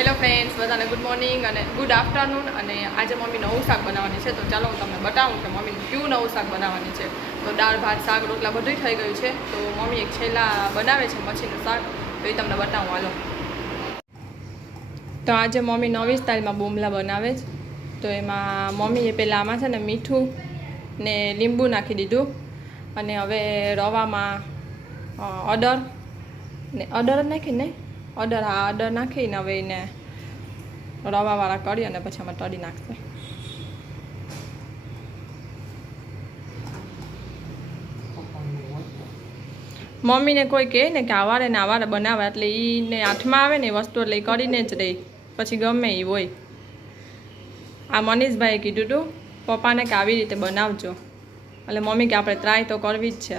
Hello friends, બધાને good morning અને good afternoon. અને આજે મમ્મી નવું શાક બનાવવાની છે, તો ચાલો હું તમને બતાવું કે મમ્મી કયું નવું શાક બનાવવાની છે. તો દાળ ભાત શાક રોટલા બધું થઈ ગયું છે, તો મમ્મી એક છેલ્લા બનાવે છે મચ્છીનું શાક, તો એ તમને બતાવું. હાલો. તો આજે મમ્મી નવી સ્ટાઇલમાં બોમલા બનાવે છે. તો એમાં મમ્મીએ પહેલાં આમાં છે ને મીઠું ને લીંબુ નાખી દીધું, અને હવે રવામાં અડર ને અડર જ નાખીને અડર નાખીને હવે એને રવાવાળા કરી અને પછી આમાં તળી નાખશે. મમ્મીને કોઈ કહે ને કે આવારે ને આવારે બનાવે એટલે એને હાથમાં આવે ને એ વસ્તુ એટલે એ કરીને જ રહી, પછી ગમે એ હોય. આ મનીષભાઈએ કીધું હતું પપ્પાને કે આવી રીતે બનાવજો, એટલે મમ્મી કે આપણે ટ્રાય તો કરવી જ છે.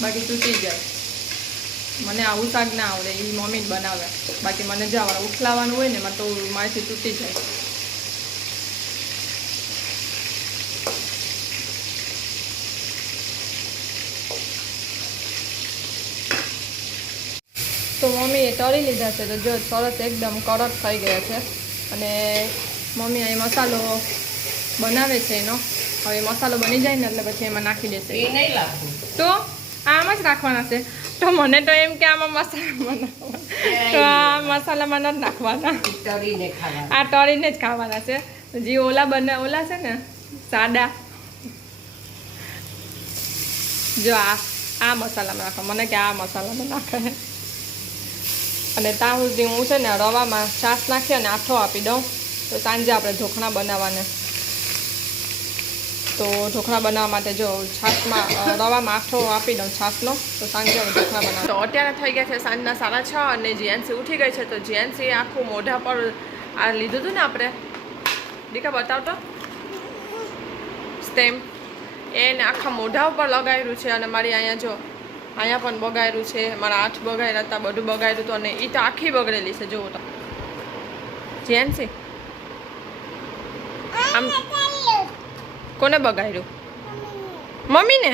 બાકી તૂટી જાય. મને આવું શાક ના આવડે, એ મમ્મી જ બનાવે. બાકી મને જે આવડે ઉથલાવાનું હોય ને એમાં તો મારાથી તૂટી જાય. તો મમ્મીએ તળી લીધા છે, તો જો સરસ એકદમ કડક થઈ ગયા છે. અને મમ્મી અહીં મસાલો બનાવે છે એનો. હવે મસાલો બની જાય ને એટલે પછી એમાં નાખી દેશે. એ નહીં લાગતું તો આમ જ રાખવાના છે. તો મને તો એમ કે આમાં મસાલા બનાવવા, તો આ મસાલામાં નથી નાખવાના, તળીને ખાવાના. આ તળીને જ ખાવાના છે. જે ઓલા છે ને સાદા, જો આ મસાલામાં નાખવા, મને કે આ મસાલામાં નાખે. અને ત્યાં સુધી હું છે ને રવામાં છાશ નાખી અને આઠો આપી દઉં. તો સાંજે આપણે ઢોકળા બનાવવાને, તો ઢોકળા બનાવવા માટે જો છાશમાં રવામાં આઠો આપી દઉં છાશનો, તો સાંજે હું ઢોકળા બનાવું. તો અત્યારે થઈ ગયા છે સાંજના 6:30 અને જીએનસી ઉઠી ગઈ છે. તો જીએનસી આખું મોઢા પર આ લીધું હતું ને આપણે, દીકા બતાવતો સ્ટેમ્પ, એને આખા મોઢા ઉપર લગાવ્યું છે. અને મારી અહીંયા જો અહીંયા પણ બગાડ્યું છે, મારા હાથ બગાડ્યા હતા, બધું બગાડ્યું હતું. અને એ તો આખી બગડેલી છે, જુઓ તો. જીએનસી આમ કોને બગાડ્યું? મમ્મીને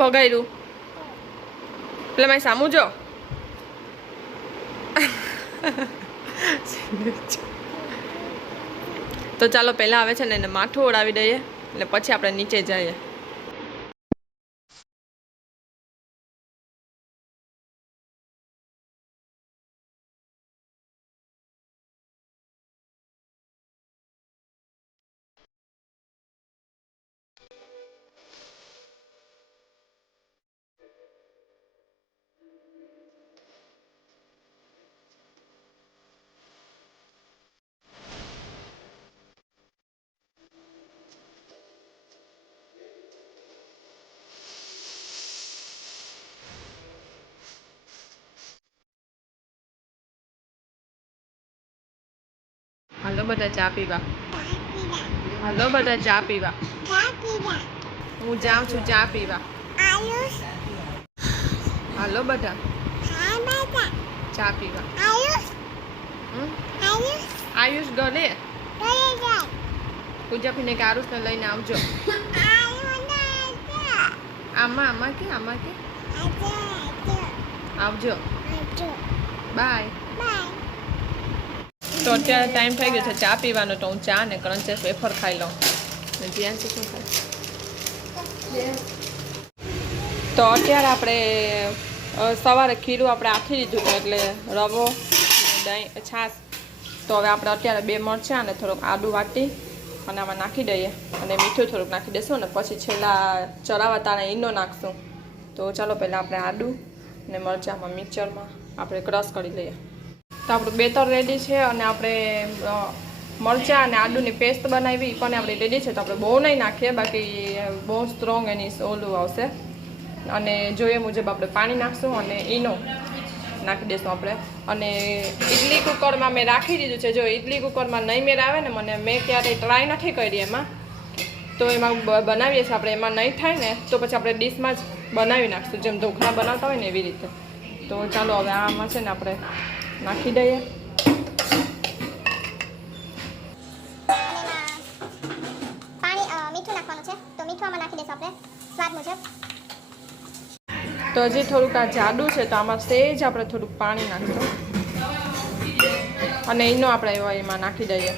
બગાડ્યું. એટલે મારી સામું જો. તો ચાલો પહેલાં આવે છે ને એને માથું ઓળાવી દઈએ, એટલે પછી આપણે નીચે જઈએ. હાલો બધા ચા પીવા. હાલો બધા ચા પીવા. હું જાઉં છું ચા પીવા. હાલો બધા ચા પીવા. આયુષ ગલે પૂજાપીને કે આરુષને લઈને આવજો. આમાં કે આવજો. બાય. તો અત્યારે ટાઈમ થઈ ગયો છે ચા પીવાનો, તો હું ચા ને ક્રન્ચેસ વેફર ખાઈ લઉં. જીએનસી શું ખાય? તો અત્યારે આપણે સવારે ખીરું આપણે આથી દીધું હતું, એટલે રવો દહીં છાશ. તો હવે આપણે અત્યારે 2 મરચાં અને થોડુંક આદું વાટી અને આમાં નાખી દઈએ, અને મીઠું થોડુંક નાખી દઈશું, અને પછી છેલ્લા ચરાવા તાણે ઈનો નાખશું. તો ચાલો પહેલાં આપણે આદું અને મરચાંમાં મિક્સરમાં આપણે ક્રશ કરી લઈએ. તો આપણું બેટર રેડી છે, અને આપણે મરચાં અને આદુની પેસ્ટ બનાવી પણ આપણી રેડી છે. તો આપણે બહુ નહીં નાખીએ, બાકી બહુ સ્ટ્રોંગ એની ઓલું આવશે, અને જોઈએ મુજબ આપણે પાણી નાખશું અને ઈનો નાખી દઈશું આપણે. અને ઇડલી કુકરમાં મેં રાખી દીધું છે. જો ઇડલી કુકરમાં નહીં મેળ આવે ને મને, મેં ક્યારેય ટ્રાય નથી કરી એમાં, તો એમાં બનાવીએ છીએ આપણે. એમાં નહીં થાય ને તો પછી આપણે ડીશમાં જ બનાવી નાખશું, જેમ ઢોકળા બનાવતા હોય ને એવી રીતે. તો ચાલો હવે આમાં છે ને આપણે નાખી દઈએ. મીઠું નાખવાનું છે, તો મીઠું આમાં નાખી દઈશું આપણે સ્વાદ મુજબ. તો હજી થોડુંક આ જાડું છે, તો આમાં સેજ આપણે થોડુંક પાણી નાખીશું અને ઈનો આપણે એમાં નાખી દઈએ.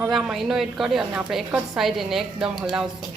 હવે આમાં ઈનો એડ કરી અને આપણે એક જ સાઈડ એને એકદમ હલાવશું.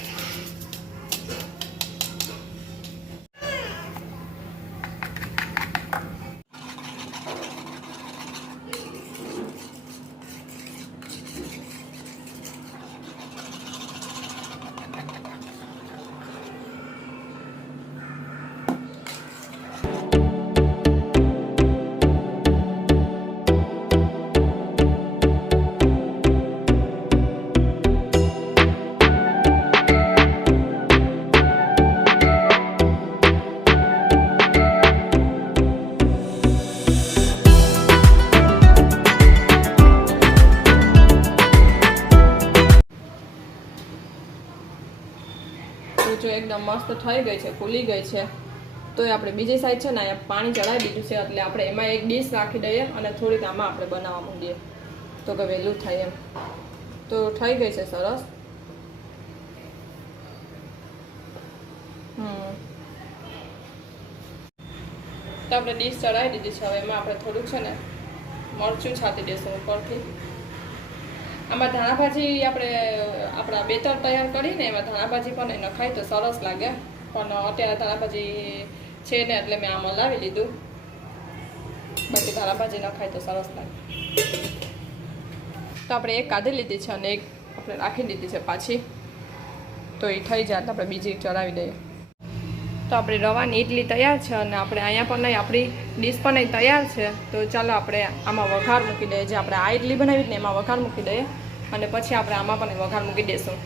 જો એકદમ મસ્ત થઈ ગઈ છે, ફૂલી ગઈ છે. તો એ આપણે બીજી સાઈડ છે ને અહીંયા પાણી ચડાવી દીધું છે, એટલે આપણે એમાં એક ડીશ રાખી દઈએ અને થોડીક આમાં આપણે બનાવવા માંડીએ, તો કે વહેલું થાય એમ. તો થઈ ગઈ છે સરસ. તો આપણે ડીશ ચડાવી દીધી છે. હવે એમાં આપણે થોડુંક છે ને મરચું છાંટી દઈશું ઉપરથી. આમાં ધાણાભાજી આપણે આપણા બેટર તૈયાર કરીને એમાં ધાણાભાજી પણ નખાય તો સરસ લાગે, પણ અત્યારે ધાણાભાજી છે ને એટલે મેં આમાં લાવી લીધું. બાકી ધાણાભાજી નખાય તો સરસ લાગે. તો આપણે એક કાઢી લીધી છે અને એક આપણે રાખી દીધી છે પાછી. તો એ થઈ જાય તો આપણે બીજી ચડાવી દઈએ. તો આપણી રવાની ઇડલી તૈયાર છે અને આપણે અહીંયા પણ નહીં, આપણી ડીશ પણ નહીં તૈયાર છે. તો ચાલો આપણે આમાં વઘાર મૂકી દઈએ. જે આપણે આ ઇડલી બનાવી ને એમાં વઘાર મૂકી દઈએ અને પછી આપણે આમાં પણ વઘાર મૂકી દઈશું.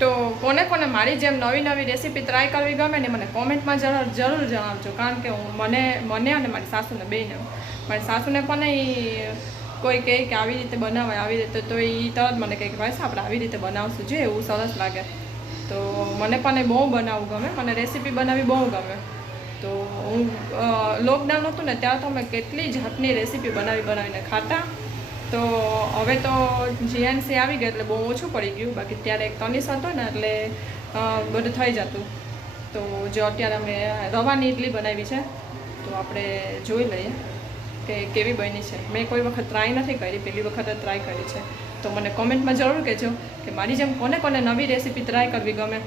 તો કોને કોને મારી જેમ નવી નવી રેસીપી ટ્રાય કરવી ગમે ને મને કોમેન્ટમાં જરૂર જણાવજો. કારણ કે મને અને મારી સાસુને બેયને, મારી સાસુને પણ કોઈ કહે કે આવી રીતે બનાવાય આવી રીતે, તો એ તરત મને કહે કે ભાઈ આપણે આવી રીતે બનાવશું, જો એવું સરસ લાગે. તો મને પણ એ બહુ બનાવવું ગમે, મને રેસીપી બનાવવી બહુ ગમે. તો હું લોકડાઉન હતું ને ત્યારે તો અમે કેટલી જાતની રેસીપી બનાવીને ખાતા. તો હવે તો જીએનસી આવી ગઈ એટલે બહુ ઓછું પડી ગયું. બાકી ત્યારે એક તનિષ હતો ને એટલે બધું થઈ જતું. તો જો અત્યારે અમે રવાની ઇડલી બનાવી છે, તો આપણે જોઈ લઈએ કે કેવી બની છે. મેં કોઈ વખત ટ્રાય નથી કરી, પહેલી વખત જ ટ્રાય કરી છે. તો મને કોમેન્ટમાં જરૂર કહેજો કે મારી જેમ કોને કોને નવી રેસીપી ટ્રાય કરવી ગમે.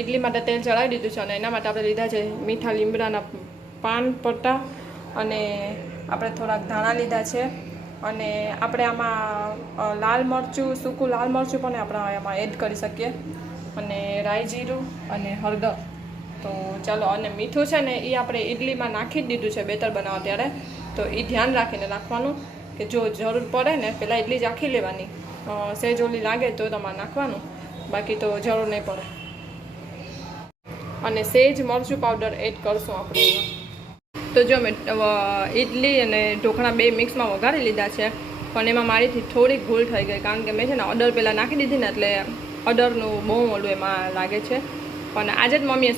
ઇડલી માટે તેલ ચડાવી દીધું છે અને એના માટે આપણે લીધા છે મીઠા લીમડાના પાન પટ્ટા અને આપણે થોડાક ધાણા લીધા છે. અને આપણે આમાં લાલ મરચું, સૂકું લાલ મરચું પણ આપણે એમાં એડ કરી શકીએ, અને રાઈ જીરું અને હળદર. તો ચાલો, અને મીઠું છે ને એ આપણે ઇડલીમાં નાખી જ દીધું છે બેટર બનાવવા ત્યારે. તો એ ધ્યાન રાખીને નાખવાનું કે જો જરૂર પડે ને પહેલાં ઇડલી જ આખી લેવાની, સેજ ઓલી લાગે તો તમારે નાખવાનું, બાકી તો જરૂર નહીં પડે. અને સેજ મરચું પાવડર એડ કરશું આપણે એમાં. તો જો મેં ઇડલી અને ઢોકળા બે મિક્સમાં વઘારી લીધા છે, પણ એમાં મારીથી થોડીક ભૂલ થઈ ગઈ. કારણ કે મેં છે ને અડર પહેલાં નાખી દીધી ને એટલે અડરનું બહુ ઓલું એમાં લાગે છે. પણ આજે જ મમ્મીએ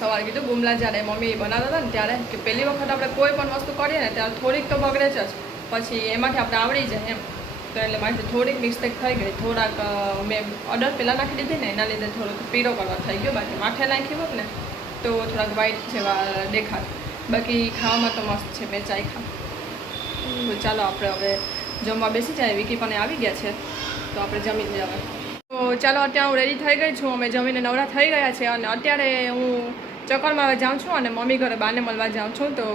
સવારે કીધું, ગુમલા જ્યારે મમ્મી બનાવતા હતા ને ત્યારે, કે પહેલી વખત આપણે કોઈ પણ વસ્તુ કરીએ ને ત્યારે થોડીક તો બગડે જ, પછી એમાંથી આપણે આવડી જાય એમ. તો એટલે મારીથી થોડીક મિસ્ટેક થઈ ગઈ. થોડાક મેં અડર પહેલાં નાખી દીધી ને એના લીધે થોડોક પીળો કલર થઈ ગયો. બાકી માથે નાખી હોત ને તો થોડાક વ્હાઈટ જેવા દેખાય. બાકી ખાવામાં તો મસ્ત છે, મેં ચાય ખા. તો ચાલો આપણે હવે જમવા બેસી જાય. વિકી પણ આવી ગયા છે, તો આપણે જમી લઈએ હવે. તો ચાલો, અત્યારે હું રેડી થઈ ગઈ છું. અમે જમીને નવરા થઈ ગયા છે અને અત્યારે હું ચક્કરમાં જાઉં છું અને મમ્મી ઘરે બાને મળવા જાઉં છું. તો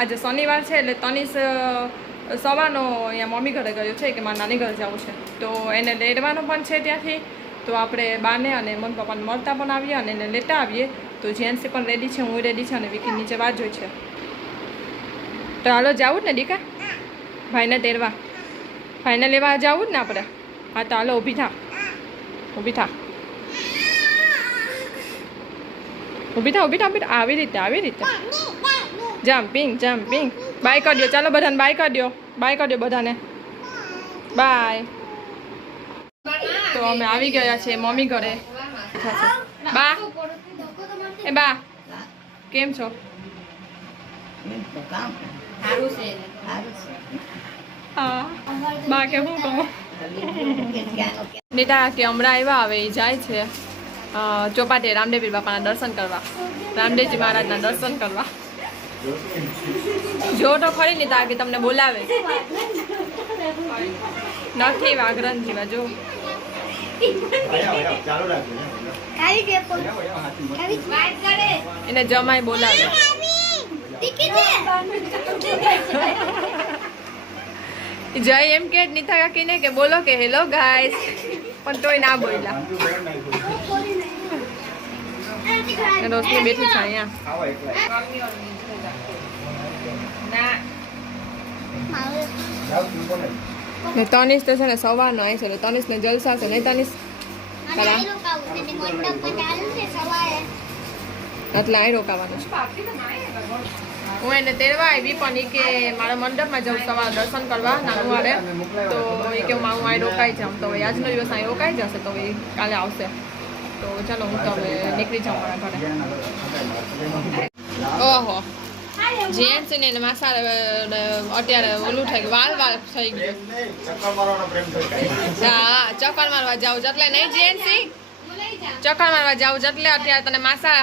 આજે શનિવાર છે એટલે તનિષ સવારનો અહીંયા મમ્મી ઘરે ગયો છે કે મારા નાની ઘરે જવું છે, તો એને લેવાનું પણ છે ત્યાંથી. તો આપણે બાને અને મમ્મી પપ્પાને મળતા પણ આવીએ અને એને લેતા આવીએ. તો જેન્સી પણ રેડી છે, હું રેડી છે અને વિકી નીચે વાત જોઈ છે. તો હાલો, જવું જ ને દીકા ભાઈને તેરવા, ભાઈને લેવા જવું જ ને આપણે. હા તો હાલો, ઊભી થા. ઊભી થા આવી રીતે જમ્પિંગ બાય કરી દો ચાલો બધાને બાય કરી દો બધાને બાય. તો અમે આવી ગયા છે મમ્મી ઘરે. બા એ બા કેમ છો? હા બા કે હું કહું નીતા કે હમણાં આવ્યા હવે એ જાય છે ચોપાટી રામદેવપીર બાપાના દર્શન કરવા, રામદેવજી મહારાજના દર્શન કરવા. જો તો ખરી નીતા કે તમને બોલાવે નથી વાઘરન જેવા જો એને જમાય બોલાવે. જય એમ કે નીતા કાકીને કે બોલો કે હેલો ગાઈસ, પણ તોય ના બોલ્યા. રોશની બેઠી છે અહીંયા. તનિષ તો છે ને સવારનો આવી છે, તનિષ ને જલસા છે નહીં તનિષ? એટલે અહીં રોકાવાનું છે. હું એને તેડવા આવી પણ એ કે મારા મંડપમાં જાઉં સવારે દર્શન કરવા નાનુવારે, તો એ કે હું અહીં રોકાઈ જાઉં. તો હવે આજનો દિવસ અહીં રોકાઈ જશે, તો એ કાલે આવશે. તો ચાલો હું તો હવે નીકળી જાઉં મારા ઘરે. ઓહો જેન્ટ્સ ને માસા અત્યારે ઓલું થઈ ગયું, વાલ થઈ ગયું. હા ચક્કર મારવા જાઉં એટલે નહીં જેન્ટ્સ ચક્કર મારવા જાઉં એટલે અત્યારે તને માસા